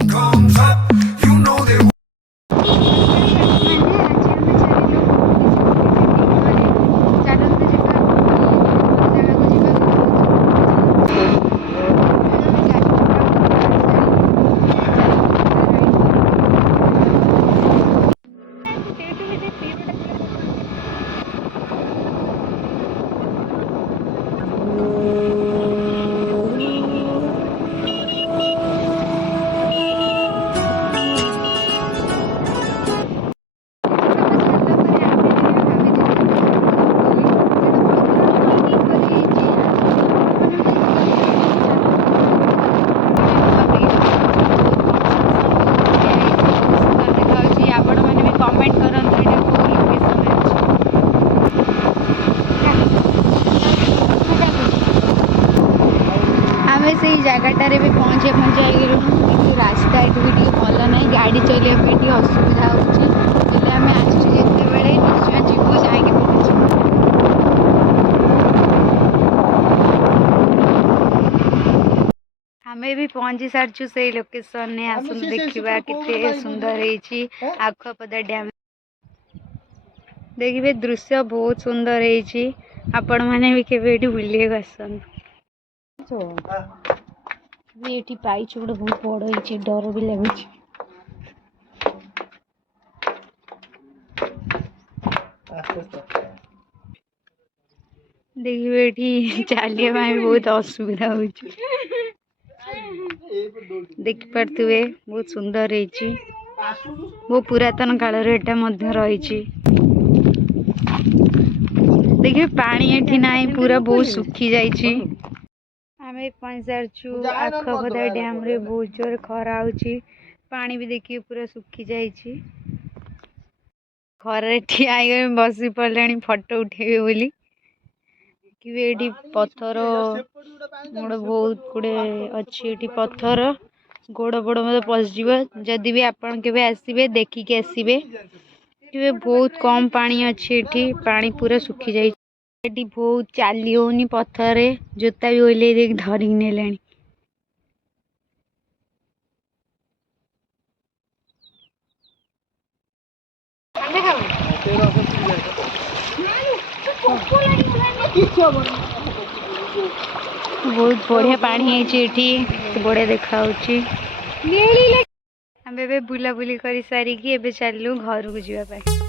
comes up, you know they से जगटार भी पहुँचे गलु कि रास्ता ये भी भल ना गाड़ी चलने असुविधा होमें आसुचे निश्चय जीवु जाकि आमे भी पहुँची सारचु से लोकेशन ने आसन देखा केते सुंदर है आखपदा डैम देखिए दृश्य बहुत सुंदर है आपण मैंने भी केवे बुले आसन ये पाइच गोटे बहुत बड़ है डर भी लगुच देखिए चलिए बहुत असुविधा हो देखि पारे बहुत सुंदर है वो पुरातन काल रही देखिए पानी एठी ना पूरा बहुत सुखी जाइए आम पहुँचारू आखपदा डैम रे बहुत जोर खरा हो पानी भी देखिए पूरा सुखी जाइए खर ठिया बस पड़े फटो उठे बोली कि पत्थर गोड़ बहुत गुड़े अच्छी पत्थर गोड़ बोड़ मत पशिज जदि भी आपण के आसबे देखिकी आसबे बहुत कम पानी अच्छी पानी पूरा सुखी जाइए बहुत चली होनी पत्थर जोता भी ओल्ले देख धरिक ने बहुत बढ़िया पानी है बढ़िया देखा आम बुलाबुली कर सारिकी चलू घर को जावाई।